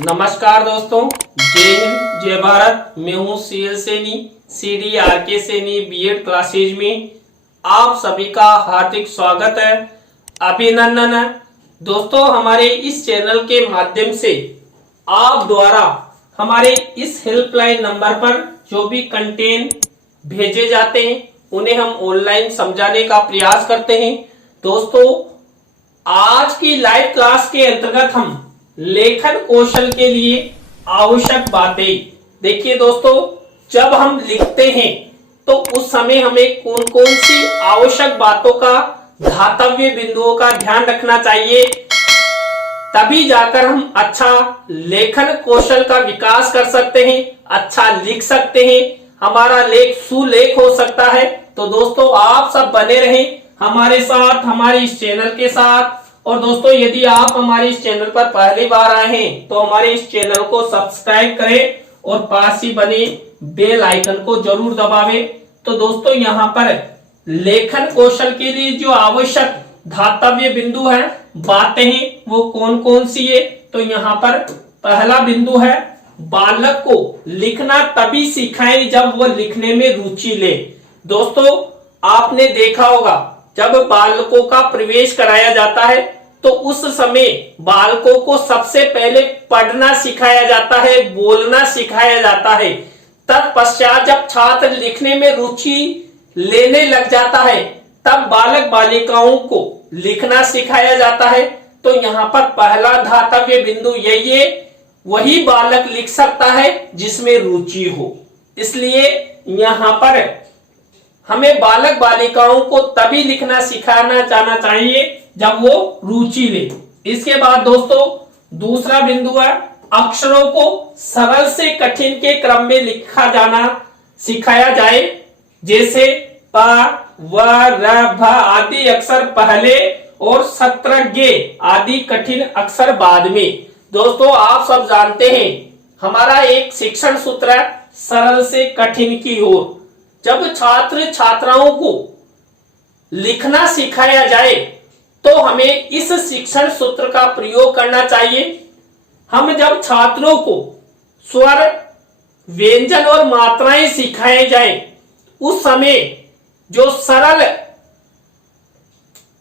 नमस्कार दोस्तों, जय हिंद जय भारत। मैं हूँ CL Saini, CDRK Saini BEd classes में आप सभी का हार्दिक स्वागत है, अभिनंदन है। दोस्तों, हमारे इस चैनल के माध्यम से आप द्वारा हमारे इस हेल्पलाइन नंबर पर जो भी कंटेंट भेजे जाते हैं उन्हें हम ऑनलाइन समझाने का प्रयास करते हैं। दोस्तों, आज की लाइव क्लास के अंतर्गत हम लेखन कौशल के लिए आवश्यक बातें देखिए। दोस्तों, जब हम लिखते हैं तो उस समय हमें कौन कौन सी आवश्यक बातों का, धातव्य बिंदुओं का ध्यान रखना चाहिए, तभी जाकर हम अच्छा लेखन कौशल का विकास कर सकते हैं, अच्छा लिख सकते हैं, हमारा लेख सुलेख हो सकता है। तो दोस्तों, आप सब बने रहें हमारे साथ, हमारे इस चैनल के साथ। और दोस्तों, यदि आप हमारे इस चैनल पर पहली बार आए हैं तो हमारे इस चैनल को सब्सक्राइब करें और पास ही बने बेल आइकन को जरूर दबावें। तो दोस्तों, यहाँ पर लेखन कौशल के लिए जो आवश्यक धातव्य बिंदु है, बातें हैं, वो कौन कौन सी है। तो यहाँ पर पहला बिंदु है, बालक को लिखना तभी सिखाएं जब वह लिखने में रुचि ले। दोस्तों, आपने देखा होगा जब बालकों का प्रवेश कराया जाता है तो उस समय बालकों को सबसे पहले पढ़ना सिखाया जाता है, बोलना सिखाया जाता है। तत्पश्चात जब छात्र लिखने में रुचि लेने लग जाता है तब बालक बालिकाओं को लिखना सिखाया जाता है। तो यहाँ पर पहला धातव्य बिंदु यही है, वही बालक लिख सकता है जिसमें रुचि हो। इसलिए यहाँ पर हमें बालक बालिकाओं को तभी लिखना सिखाना जाना चाहिए जब वो रुचि ले। इसके बाद दोस्तों, दूसरा बिंदु है, अक्षरों को सरल से कठिन के क्रम में लिखा जाना सिखाया जाए। जैसे प, व, र, भ आदि अक्षर पहले और सत्रज्ञ आदि कठिन अक्षर बाद में। दोस्तों, आप सब जानते हैं हमारा एक शिक्षण सूत्र है, सरल से कठिन की ओर। जब छात्र छात्राओं को लिखना सिखाया जाए तो हमें इस शिक्षण सूत्र का प्रयोग करना चाहिए। हम जब छात्रों को स्वर, व्यंजन और मात्राएं सिखाए जाए उस समय जो सरल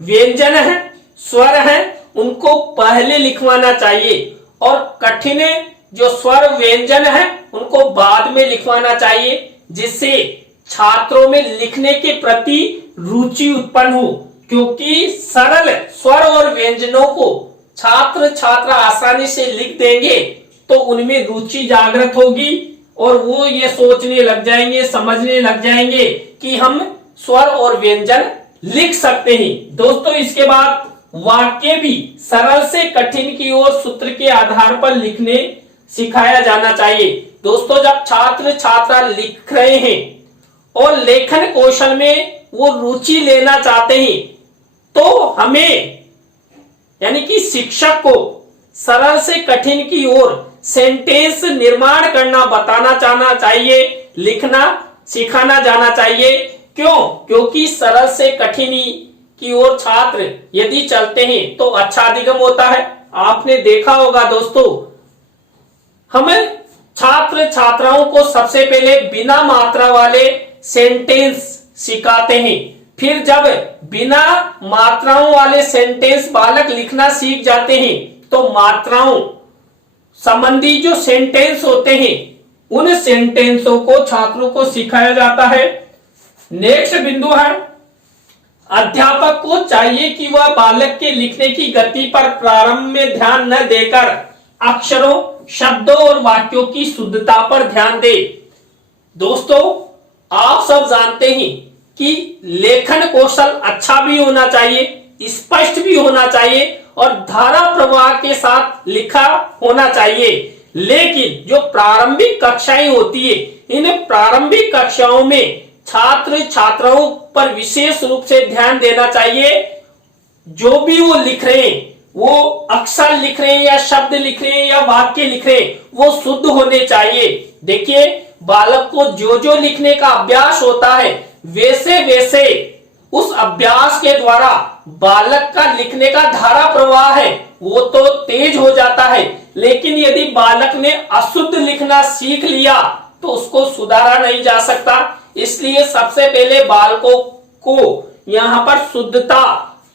व्यंजन है, स्वर है, उनको पहले लिखवाना चाहिए और कठिन जो स्वर व्यंजन है उनको बाद में लिखवाना चाहिए, जिससे छात्रों में लिखने के प्रति रुचि उत्पन्न हो। क्योंकि सरल स्वर और व्यंजनों को छात्र छात्रा आसानी से लिख देंगे तो उनमें रुचि जागृत होगी और वो ये सोचने लग जाएंगे, समझने लग जाएंगे कि हम स्वर और व्यंजन लिख सकते हैं। दोस्तों, इसके बाद वाक्य भी सरल से कठिन की ओर सूत्र के आधार पर लिखने सिखाया जाना चाहिए। दोस्तों, जब छात्र छात्रा लिख रहे हैं और लेखन कौशल में वो रुचि लेना चाहते हैं तो हमें यानी कि शिक्षक को सरल से कठिन की ओर सेंटेंस निर्माण करना बताना जाना चाहिए, लिखना सिखाना जाना चाहिए। क्यों? क्योंकि सरल से कठिन की ओर छात्र यदि चलते हैं तो अच्छा अधिगम होता है। आपने देखा होगा दोस्तों, हमें छात्र छात्राओं को सबसे पहले बिना मात्रा वाले सेंटेंस सिखाते हैं। फिर जब बिना मात्राओं वाले सेंटेंस बालक लिखना सीख जाते हैं तो मात्राओं संबंधी जो सेंटेंस होते हैं उन सेंटेंसों को छात्रों को सिखाया जाता है। नेक्स्ट बिंदु है, अध्यापक को चाहिए कि वह बालक के लिखने की गति पर प्रारंभ में ध्यान न देकर अक्षरों, शब्दों और वाक्यों की शुद्धता पर ध्यान दे। दोस्तों, आप सब जानते हैं कि लेखन कौशल अच्छा भी होना चाहिए, स्पष्ट भी होना चाहिए और धारा प्रवाह के साथ लिखा होना चाहिए। लेकिन जो प्रारंभिक कक्षाएं होती है, इन प्रारंभिक कक्षाओं में छात्र छात्राओं पर विशेष रूप से ध्यान देना चाहिए। जो भी वो लिख रहे हैं, वो अक्षर लिख रहे हैं या शब्द लिख रहे हैं या वाक्य लिख रहे हैं, वो शुद्ध होने चाहिए। देखिए, बालक को जो जो लिखने का अभ्यास होता है वैसे वैसे उस अभ्यास के द्वारा बालक का लिखने का धारा प्रवाह है वो तो तेज हो जाता है, लेकिन यदि बालक ने अशुद्ध लिखना सीख लिया तो उसको सुधारा नहीं जा सकता। इसलिए सबसे पहले बालकों को यहाँ पर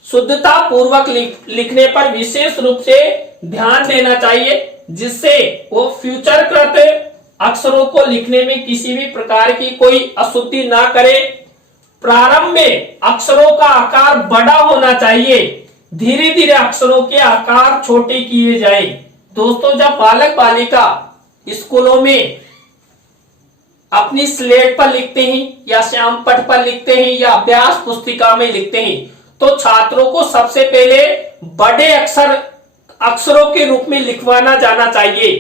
शुद्धता पूर्वक लिखने पर विशेष रूप से ध्यान देना चाहिए, जिससे वो फ्यूचर कृत अक्षरों को लिखने में किसी भी प्रकार की कोई अशुद्धि ना करे। प्रारंभ में अक्षरों का आकार बड़ा होना चाहिए, धीरे धीरे अक्षरों के आकार छोटे किए जाए। दोस्तों, जब बालक बालिका स्कूलों में अपनी स्लेट पर लिखते हैं या श्याम पट पर लिखते हैं या अभ्यास पुस्तिका में लिखते हैं, तो छात्रों को सबसे पहले बड़े अक्षरों के रूप में लिखवाना जाना चाहिए।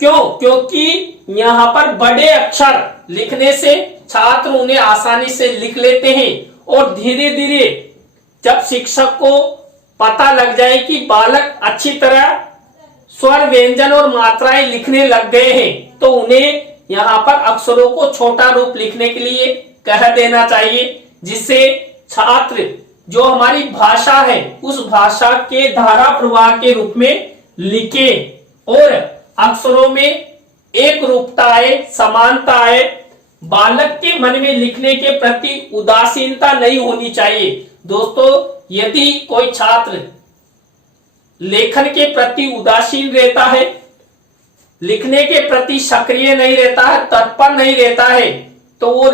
क्यों? क्योंकि यहाँ पर बड़े अक्षर लिखने से छात्र उन्हें आसानी से लिख लेते हैं और धीरे धीरे जब शिक्षक को पता लग जाए कि बालक अच्छी तरह स्वर, व्यंजन और मात्राएं लिखने लग गए हैं, तो उन्हें यहाँ पर अक्षरों को छोटा रूप लिखने के लिए कह देना चाहिए, जिससे छात्र जो हमारी भाषा है उस भाषा के धारा प्रवाह के रूप में लिखे और अक्षरों में एक रूपता आए, समानता आए। बालक के मन में लिखने के प्रति उदासीनता नहीं होनी चाहिए। दोस्तों, यदि कोई छात्र लेखन के प्रति उदासीन रहता है, लिखने के प्रति सक्रिय नहीं रहता है, तत्पर नहीं रहता है, तो वो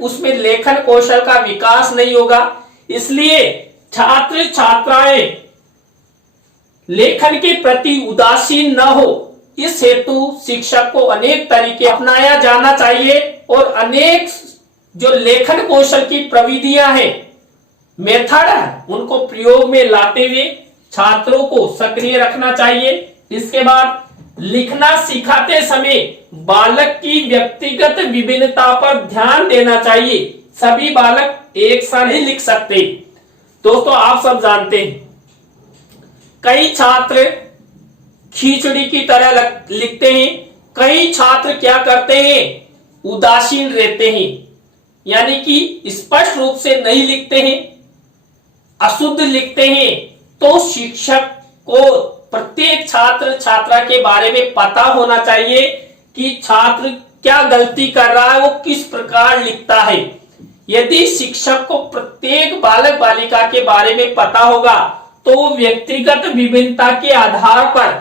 उसमें लेखन कौशल का विकास नहीं होगा। इसलिए छात्र छात्राएं लेखन के प्रति उदासीन न हो, इस हेतु शिक्षक को अनेक तरीके अपनाया जाना चाहिए और अनेक जो लेखन कौशल की प्रविधियां हैं, मेथड है, उनको प्रयोग में लाते हुए छात्रों को सक्रिय रखना चाहिए। इसके बाद लिखना सिखाते समय बालक की व्यक्तिगत विभिन्नता पर ध्यान देना चाहिए। सभी बालक एक सा नहीं लिख सकते। दोस्तों, आप सब जानते हैं कई छात्र खिचड़ी की तरह लिखते हैं, कई छात्र क्या करते हैं, उदासीन रहते हैं, यानी कि स्पष्ट रूप से नहीं लिखते हैं, अशुद्ध लिखते हैं। तो शिक्षक को प्रत्येक छात्र छात्रा के बारे में पता होना चाहिए कि छात्र क्या गलती कर रहा है, वो किस प्रकार लिखता है। यदि शिक्षक को प्रत्येक बालक बालिका के बारे में पता होगा तो वो व्यक्तिगत विभिन्नता के आधार पर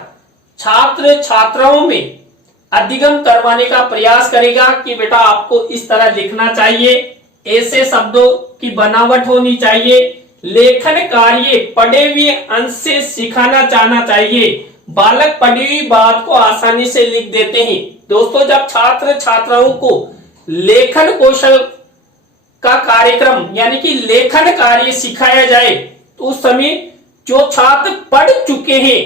छात्र छात्राओं में अधिगम करवाने का प्रयास करेगा कि बेटा आपको इस तरह लिखना चाहिए, ऐसे शब्दों की बनावट होनी चाहिए। लेखन कार्य पढ़े हुए अंश से सिखाना चाहना चाहिए। बालक पढ़ी हुई बात को आसानी से लिख देते हैं। दोस्तों, जब छात्र छात्राओं को लेखन कौशल का कार्यक्रम यानी कि लेखन कार्य सिखाया जाए तो उस समय जो छात्र पढ़ चुके हैं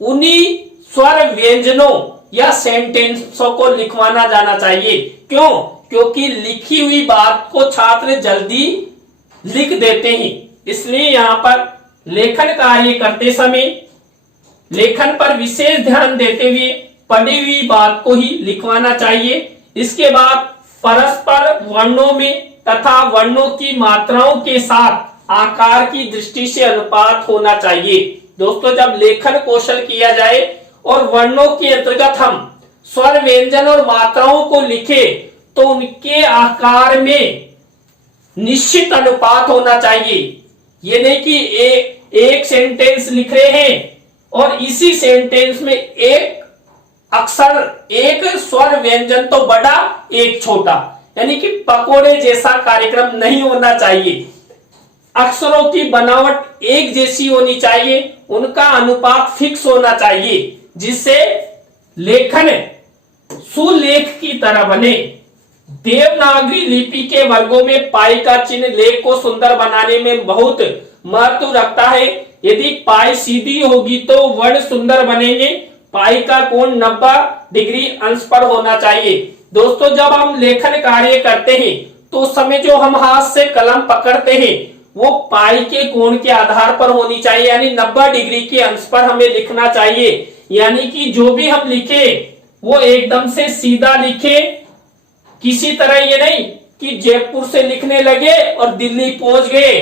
उन्हीं स्वर, व्यंजनों या सेंटेंसों को लिखवाना जाना चाहिए। क्यों? क्योंकि लिखी हुई बात को छात्र जल्दी लिख देते हैं। इसलिए यहाँ पर लेखन कार्य करते समय लेखन पर विशेष ध्यान देते हुए पढ़ी हुई बात को ही लिखवाना चाहिए। इसके बाद परस्पर वर्णों में तथा वर्णों की मात्राओं के साथ आकार की दृष्टि से अनुपात होना चाहिए। दोस्तों, जब लेखन कौशल किया जाए और वर्णों के अंतर्गत हम स्वर, व्यंजन और मात्राओं को लिखे तो उनके आकार में निश्चित अनुपात होना चाहिए। ये नहीं कि एक सेंटेंस लिख रहे हैं और इसी सेंटेंस में एक अक्षर, एक स्वर, व्यंजन तो बड़ा, एक छोटा, यानी कि पकोड़े जैसा कार्यक्रम नहीं होना चाहिए। अक्षरों की बनावट एक जैसी होनी चाहिए, उनका अनुपात फिक्स होना चाहिए, जिससे लेखन सुलेख की तरह बने। देवनागरी लिपि के वर्गों में पाई का चिन्ह लेख को सुंदर बनाने में बहुत महत्व रखता है। यदि पाई सीधी होगी तो वर्ण सुंदर बनेंगे। पाई का कोण 90 डिग्री अंश पर होना चाहिए। दोस्तों, जब हम लेखन कार्य करते हैं तो उस समय जो हम हाथ से कलम पकड़ते हैं वो पाई के कोण के आधार पर होनी चाहिए, यानी 90 डिग्री के अंश पर हमें लिखना चाहिए। यानी कि जो भी हम लिखे वो एकदम से सीधा लिखे, किसी तरह ये नहीं कि जयपुर से लिखने लगे और दिल्ली पहुंच गए,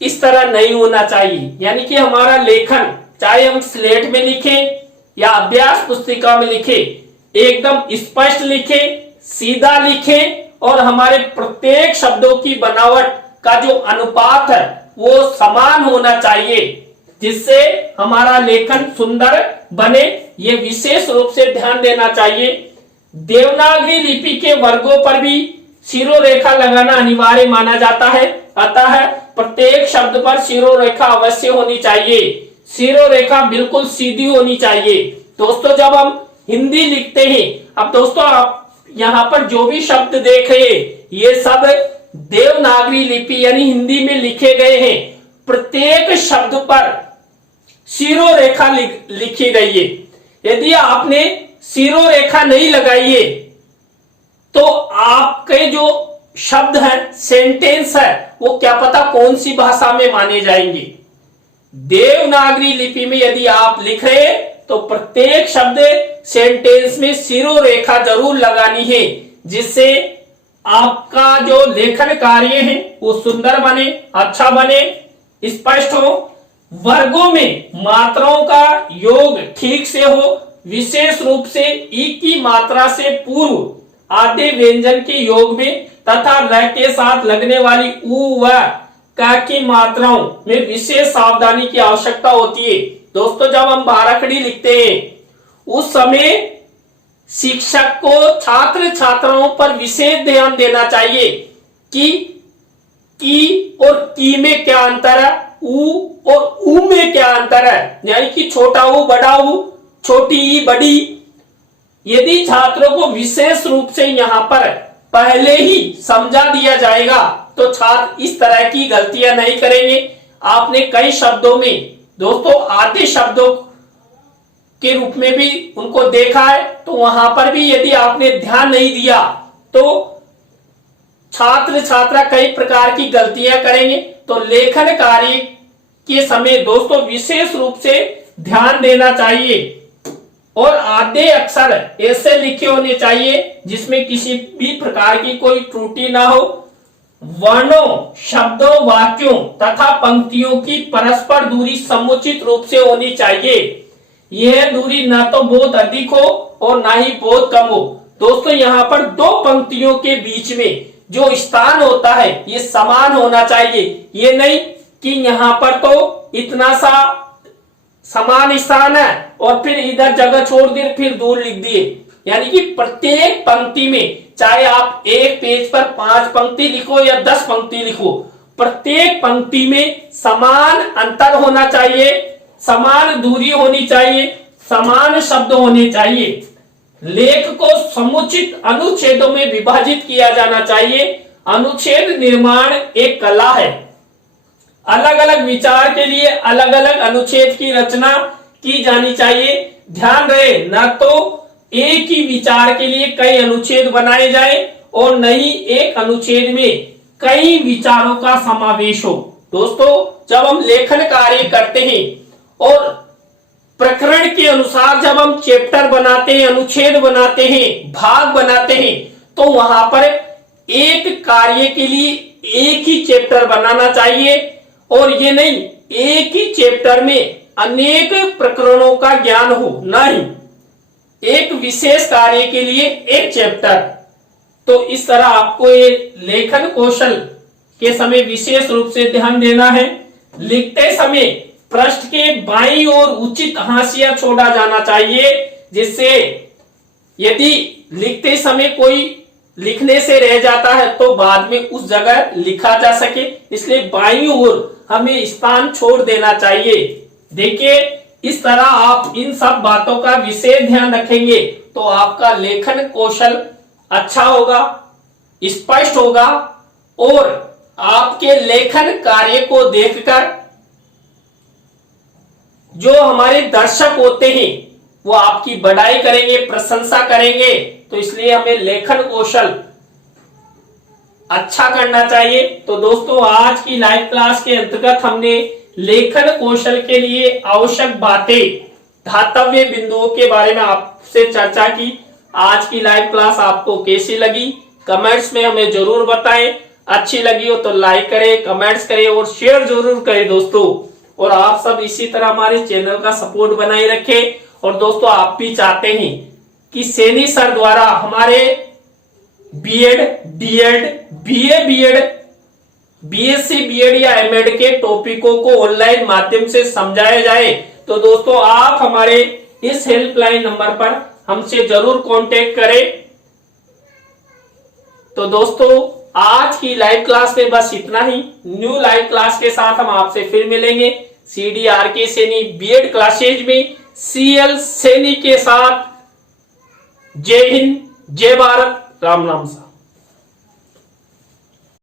इस तरह नहीं होना चाहिए। यानी कि हमारा लेखन चाहे हम स्लेट में लिखें या अभ्यास पुस्तिका में लिखे एकदम स्पष्ट लिखे, सीधा लिखे और हमारे प्रत्येक शब्दों की बनावट का जो अनुपात है वो समान होना चाहिए, जिससे हमारा लेखन सुंदर बने। ये विशेष रूप से ध्यान देना चाहिए। देवनागरी लिपि के वर्गों पर भी शिरोरेखा लगाना अनिवार्य माना जाता है, अतः प्रत्येक शब्द पर शिरोरेखा अवश्य होनी चाहिए। शिरोरेखा बिल्कुल सीधी होनी चाहिए। दोस्तों जब हम हिंदी लिखते हैं, अब दोस्तों आप यहाँ पर जो भी शब्द देख रहे हैं ये सब देवनागरी लिपि यानी हिंदी में लिखे गए हैं। प्रत्येक शब्द पर शिरोरेखा लिखी गई है। यदि आपने शिरोरेखा नहीं लगाई है तो आपके जो शब्द है, सेंटेंस है, वो क्या पता कौन सी भाषा में माने जाएंगे। देवनागरी लिपि में यदि आप लिख रहे हैं तो प्रत्येक शब्द सेंटेंस में शिरोरेखा जरूर लगानी है, जिससे आपका जो लेखन कार्य है वो सुंदर बने, अच्छा बने, स्पष्ट हो। वर्गों में मात्राओं का योग ठीक से हो, विशेष रूप से ई की मात्रा से पूर्व आधे व्यंजन के योग में तथा र के साथ लगने वाली उ व क की मात्राओं में विशेष सावधानी की आवश्यकता होती है। दोस्तों जब हम बाराखड़ी लिखते हैं उस समय शिक्षक को छात्र छात्राओं पर विशेष ध्यान देना चाहिए कि की और की में क्या अंतर है, उ और उ में क्या अंतर है, यानी कि छोटा उ बड़ा उ, छोटी ई बड़ी। यदि छात्रों को विशेष रूप से यहाँ पर पहले ही समझा दिया जाएगा तो छात्र इस तरह की गलतियां नहीं करेंगे। आपने कई शब्दों में दोस्तों आधे शब्दों के रूप में भी उनको देखा है, तो वहां पर भी यदि आपने ध्यान नहीं दिया तो छात्र छात्रा कई प्रकार की गलतियां करेंगे। तो लेखन कार्य के समय दोस्तों विशेष रूप से ध्यान देना चाहिए और आधे अक्षर ऐसे लिखे होने चाहिए जिसमें किसी भी प्रकार की कोई त्रुटि ना हो। वर्णों, शब्दों, वाक्यों तथा पंक्तियों की परस्पर दूरी समुचित रूप से होनी चाहिए। यह दूरी ना तो बहुत अधिक हो और ना ही बहुत कम हो। दोस्तों यहाँ पर दो पंक्तियों के बीच में जो स्थान होता है ये समान होना चाहिए। ये नहीं कि यहाँ पर तो इतना सा समान स्थान है और फिर इधर जगह छोड़ दिए फिर दूर लिख दिए। यानी कि प्रत्येक पंक्ति में चाहे आप एक पेज पर 5 पंक्ति लिखो या 10 पंक्ति लिखो, प्रत्येक पंक्ति में समान अंतर होना चाहिए, समान दूरी होनी चाहिए, समान शब्द होने चाहिए। लेख को समुचित अनुच्छेदों में विभाजित किया जाना चाहिए। अनुच्छेद निर्माण एक कला है। अलग अलग विचार के लिए अलग अलग अनुच्छेद की रचना की जानी चाहिए। ध्यान रहे न तो एक ही विचार के लिए कई अनुच्छेद बनाए जाए और न ही एक अनुच्छेद में कई विचारों का समावेश हो। दोस्तों जब हम लेखन कार्य करते हैं और प्रकरण के अनुसार जब हम चैप्टर बनाते हैं, अनुच्छेद बनाते हैं, भाग बनाते हैं, तो वहां पर एक कार्य के लिए एक ही चैप्टर बनाना चाहिए और ये नहीं एक ही चैप्टर में अनेक प्रकरणों का ज्ञान हो, नहीं एक विशेष कार्य के लिए एक चैप्टर। तो इस तरह आपको ये लेखन कौशल के समय विशेष रूप से ध्यान देना है। लिखते समय पृष्ठ के बाईं ओर उचित हाशिया छोड़ा जाना चाहिए, जिससे यदि लिखते समय कोई लिखने से रह जाता है तो बाद में उस जगह लिखा जा सके, इसलिए बाईं ओर हमें स्थान छोड़ देना चाहिए। देखिए इस तरह आप इन सब बातों का विशेष ध्यान रखेंगे तो आपका लेखन कौशल अच्छा होगा, स्पष्ट होगा और आपके लेखन कार्य को देखकर जो हमारे दर्शक होते हैं वो आपकी बड़ाई करेंगे, प्रशंसा करेंगे। तो इसलिए हमें लेखन कौशल अच्छा करना चाहिए। तो दोस्तों आज की लाइव क्लास के अंतर्गत हमने लेखन कौशल के लिए आवश्यक बातें, धातव्य बिंदुओं के बारे में आपसे चर्चा की। आज की लाइव क्लास आपको कैसी लगी कमेंट्स में हमें जरूर बताएं। अच्छी लगी हो तो लाइक करें, कमेंट्स करें और शेयर जरूर करें दोस्तों। और आप सब इसी तरह हमारे चैनल का सपोर्ट बनाए रखें और दोस्तों आप भी चाहते हैं कि सैनी सर द्वारा हमारे BEd, DEd, BA, BEd, BSc, BEd या एमएड के टॉपिकों को ऑनलाइन माध्यम से समझाया जाए, तो दोस्तों आप हमारे इस हेल्पलाइन नंबर पर हमसे जरूर कांटेक्ट करें। तो दोस्तों आज की लाइव क्लास में बस इतना ही। न्यू लाइव क्लास के साथ हम आपसे फिर मिलेंगे CDRK सैनी बीएड क्लासेज में CL सैनी के साथ। जय हिंद, जय भारत, राम नाम सा।